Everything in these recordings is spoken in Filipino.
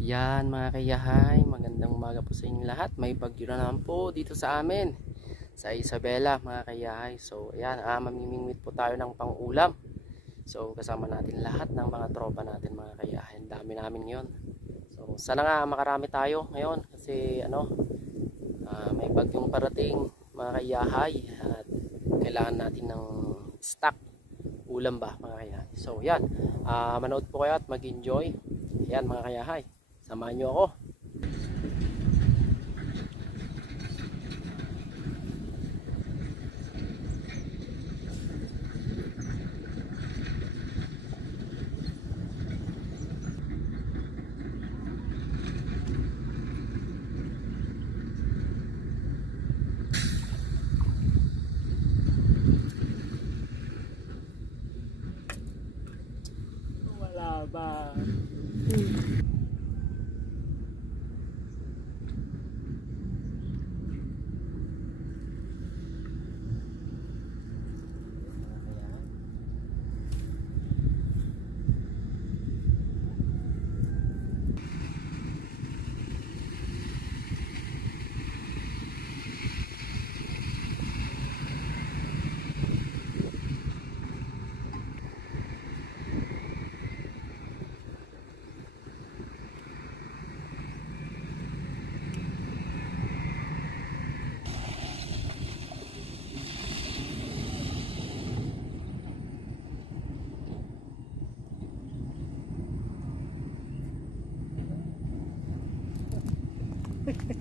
Yan mga kayahay, magandang umaga po sa inyong lahat. May bagyo na naman po dito sa amin, sa Isabela mga kayahay. So ayan, mamimingwit po tayo ng pang-ulam. So kasama natin lahat ng mga tropa natin mga kayahay. Ang dami namin ngayon. So sana nga makarami tayo ngayon kasi may bagyong parating mga kayahay. At kailangan natin ng stock ulam ba mga kayahay. So yan, manood po kayo at mag-enjoy. Yan mga kayahay, samahan nyo ako. Wala ba?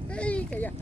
Ay, kaya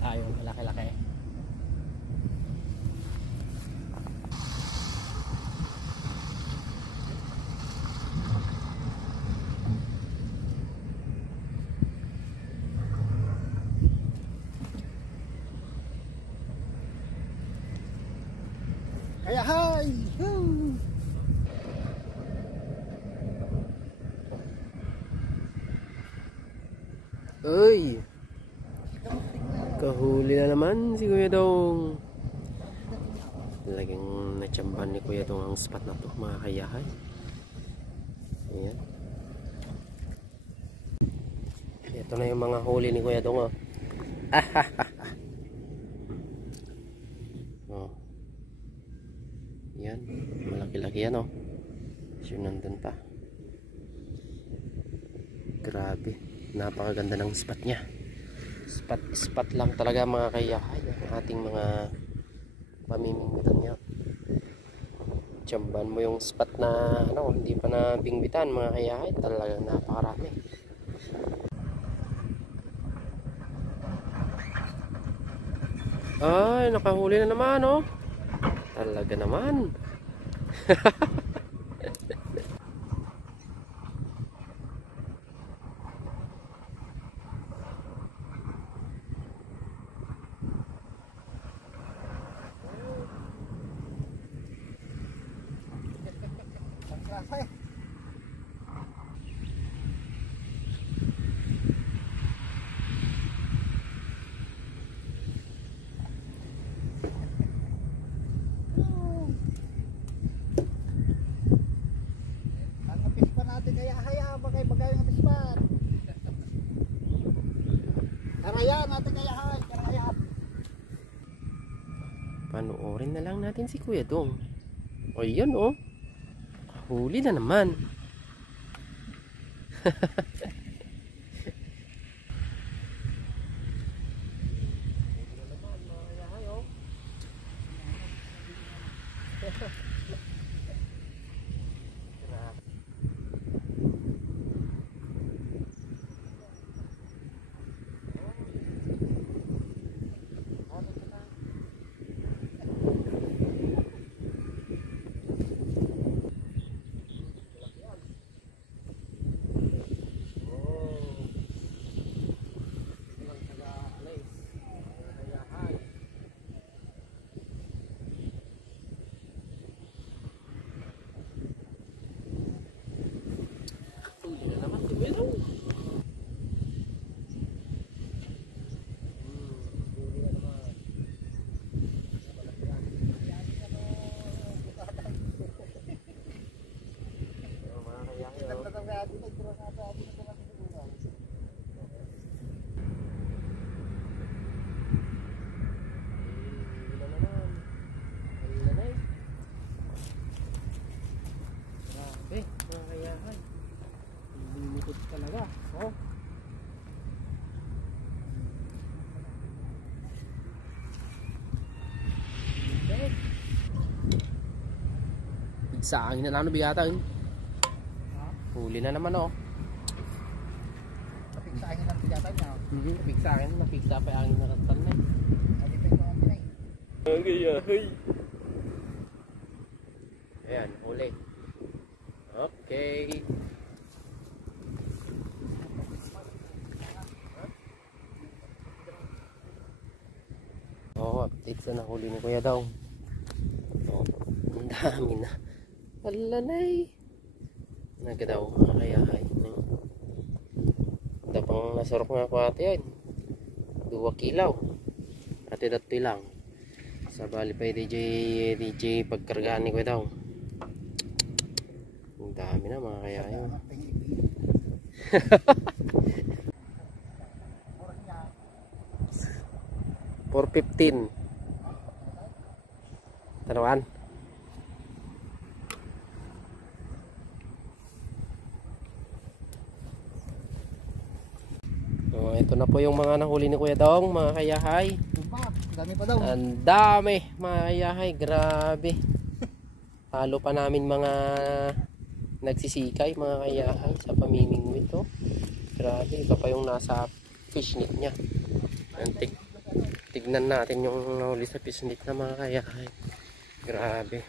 tayong malaki-laki. Kaya hay! Uy! Kahuli na naman si Kuya Dong. Talagang natsamban ni Kuya Dong ang spot na to mga kayahay. Ayan. Ito na yung mga huli ni Kuya Dong. Oh. Oh. Yan. Malaki-laki yan. Oh. So nandun pa. Grabe. Napakaganda ng spot niya. Spot lang talaga mga kayahay ang ating mga pamimingwitan niya. Tsamban mo yung spot na hindi pa na bingwitan mga kayahay, talagang napakarami. Ay, nakahuli na naman oh. Talaga naman. Karaya natin kayahay. Karaya. Panoorin na lang natin si Kuya Dong. O yun oh. Huli na naman. Limited talaga. Oh. Bigsangin na lang no bigatan. Huli na naman oh. Napigsahin ng bigatan niya. Bigsangin, napigsa pa ang naratan na. Ayan, huli. Okay. Oh, update sa nahuli ni Kuya daw. Oh, ang dami na. Alalay. Naga daw, kayahay. Tapang nasarok nga ko ate yan. 2 kilaw. Ate dati lang. Sa bali pa DJ pagkargaan ni Kuya daw. Ang dami na mga kayahay. 415. Tanawan. Oh, ito na po yung mga nahuli ni Kuya Dong, mga kayahay. Dami pa daw. Ang dami, mga kayahay, grabe. Halo pa namin mga nagsisikay, mga kayahay, sa pamimingwit oh. Grabe, iba pa yung nasa fishnet niya. Tignan natin yung nahuli sa fishnet na mga kayahay. Grabe.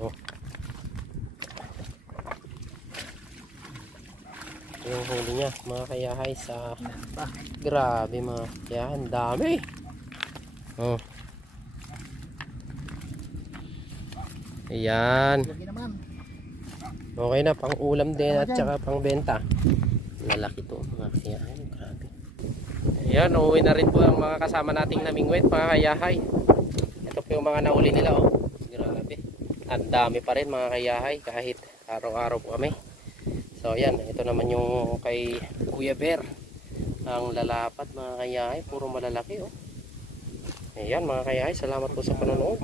Oh. Yung huli niya mga kayahay sa grabe mga kayahay, dami. Oh. Ayan. Okay na, pang ulam din at saka pang benta. Lalaki to mga kayahay, grabe. Ayan, uuwi na rin po ang mga kasama nating namingwit mga kayahay. Ito po yung mga nahuli nila oh. Grabe. Ang dami pa rin mga kayahay kahit araw-araw po kami. So ayan, ito naman yung kay Kuya Bear. Ang lalapat mga kayahay, puro malalaki oh. Ayan mga kayahay, salamat po sa panonood.